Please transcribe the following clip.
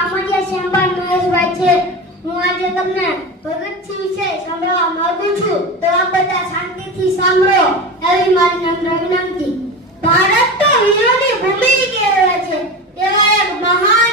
કામડિયા શેમ્બાન મહેશભાઈ છે. હું આજે તમને ભગતસિંહ વિશે સંભળાવવા માંગુ છું. તો આપ બધા શાંતિથી સાંભળો એવી મારી નમ્ર વિનંતી. ભારત તો વીરોની ભૂમિ કહેવાય છે. તેવા એક મહાન